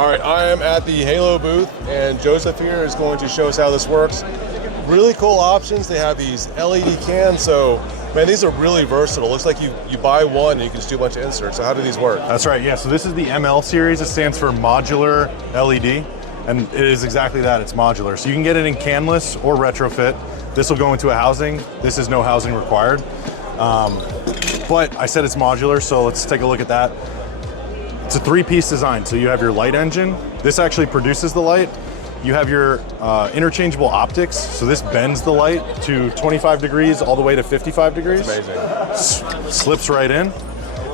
All right, I am at the Halo booth, and Joseph here is going to show us how this works. Really cool options. They have these LED cans, so man, these are really versatile. Looks like you buy one and you can just do a bunch of inserts. So how do these work? That's right, yeah. So this is the ML series. It stands for Modular LED, and it is exactly that. It's modular. So you can get it in canless or retrofit. This will go into a housing. This is no housing required. But I said it's modular, so let's take a look at that. It's a three-piece design. So you have your light engine. This actually produces the light. You have your interchangeable optics. So this bends the light to 25 degrees all the way to 55 degrees. That's amazing. Slips right in.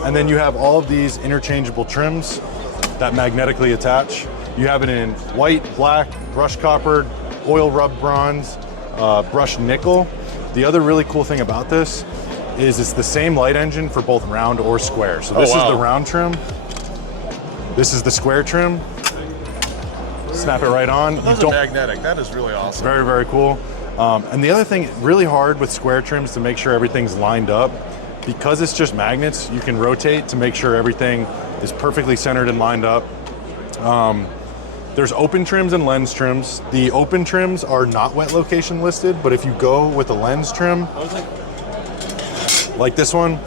And then you have all of these interchangeable trims that magnetically attach. You have it in white, black, brushed copper, oil rub bronze, brushed nickel. The other really cool thing about this is it's the same light engine for both round or square. So this is the round trim. This is the square trim. Snap it right on. Those are magnetic. That is really awesome. Very, very cool. And the other thing, really hard with square trims to make sure everything's lined up. Because it's just magnets, you can rotate to make sure everything is perfectly centered and lined up. There's open trims and lens trims. The open trims are not wet location listed, but if you go with a lens trim, like this one,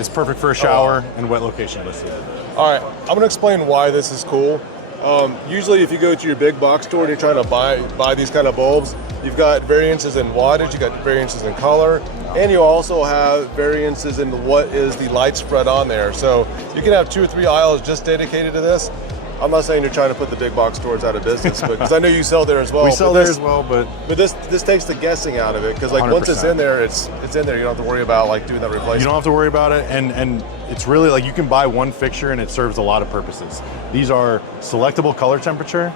it's perfect for a shower and wet location listed. All right, I'm gonna explain why this is cool. Usually if you go to your big box store and you're trying to buy these kind of bulbs, you've got variances in wattage, you've got variances in color, and you also have variances in what is the light spread on there. So you can have 2 or 3 aisles just dedicated to this. I'm not saying you're trying to put the big box stores out of business, but because I know you sell there as well. We sell there as well, but this takes the guessing out of it, because like 100%. Once it's in there, it's in there. You don't have to worry about like doing that replacement. You don't have to worry about it, and it's really like you can buy one fixture and it serves a lot of purposes. These are selectable color temperature,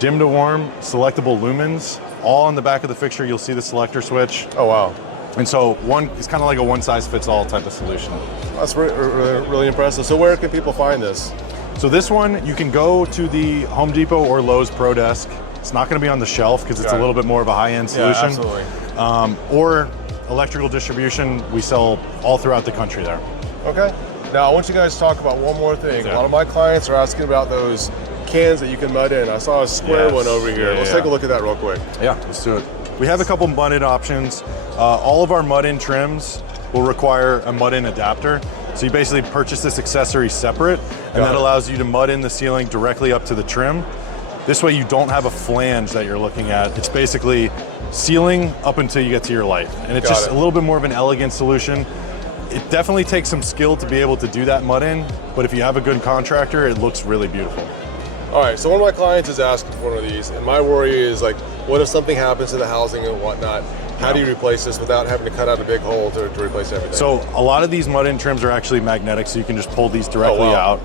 dim to warm, selectable lumens, all on the back of the fixture. You'll see the selector switch. Oh wow. And so it's kind of like a one-size-fits-all type of solution. That's really impressive. So where can people find this? So this one, you can go to the Home Depot or Lowe's Pro Desk. It's not going to be on the shelf because it's a little bit more of a high-end solution. Yeah, absolutely. Or electrical distribution, we sell all throughout the country there. Okay. Now I want you guys to talk about one more thing. A lot of my clients are asking about those cans that you can mud in. I saw a square one over here. Let's take a look at that real quick. Yeah, let's do it. We have a couple mud-in options. All of our mud-in trims will require a mud-in adapter. So you basically purchase this accessory separate, and that allows you to mud in the ceiling directly up to the trim. This way you don't have a flange that you're looking at. It's basically ceiling up until you get to your light. And it's just a little bit more of an elegant solution. It definitely takes some skill to be able to do that mud in, but if you have a good contractor, it looks really beautiful. All right, so one of my clients is asking for one of these, and my worry is like, what if something happens to the housing and whatnot? How do you replace this without having to cut out a big hole to replace everything? So a lot of these mud-in trims are actually magnetic, so you can just pull these directly out.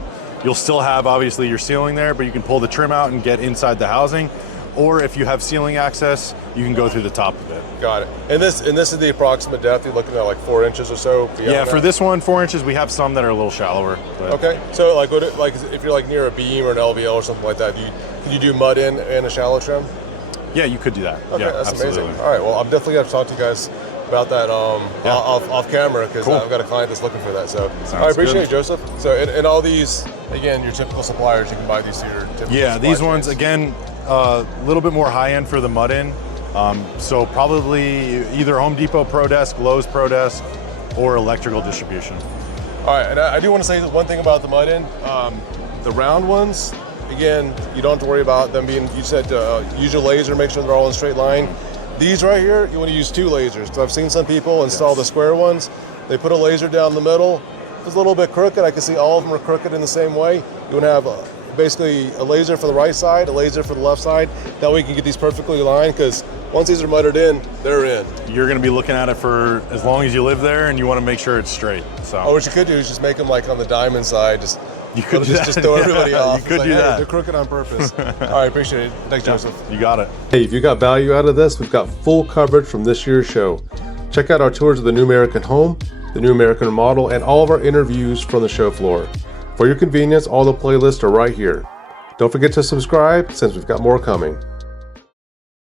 You'll still have obviously your ceiling there, but you can pull the trim out and get inside the housing. Or if you have ceiling access, you can go through the top of it. Got it. And this is the approximate depth. You're looking at like 4 inches or so. Yeah, for this one, 4 inches. We have some that are a little shallower. But. Okay. So like if you're like near a beam or an LVL or something like that, can you do mud in and a shallow trim? Yeah, you could do that. Okay, yeah, that's absolutely. amazing. All right, well, I'm definitely going to talk to you guys about that off camera, because I've got a client that's looking for that. So I appreciate it, Joseph. So and all these, again, your typical suppliers, you can buy these here. Yeah, these ones, again, a little bit more high-end for the mud-in. So probably either Home Depot Pro Desk, Lowe's Pro Desk, or electrical distribution. All right, and I do want to say one thing about the mud-in. The round ones, again, you don't have to worry about them being, you said use your laser, make sure they're all in a straight line. These right here, you want to use 2 lasers. So I've seen some people install the square ones. They put a laser down the middle. It's a little bit crooked. I can see all of them are crooked in the same way. You want to have basically a laser for the right side, a laser for the left side. That way you can get these perfectly aligned, because once these are muttered in, they're in. You're going to be looking at it for as long as you live there, and you want to make sure it's straight. So. What you could do is just make them like on the diamond side. You could just throw everybody off. You could do that. They're crooked on purpose. All right, appreciate it. Thanks, Joseph. You got it. Hey, if you got value out of this, we've got full coverage from this year's show. Check out our tours of the New American Home, the New American Remodel, and all of our interviews from the show floor. For your convenience, all the playlists are right here. Don't forget to subscribe, since we've got more coming.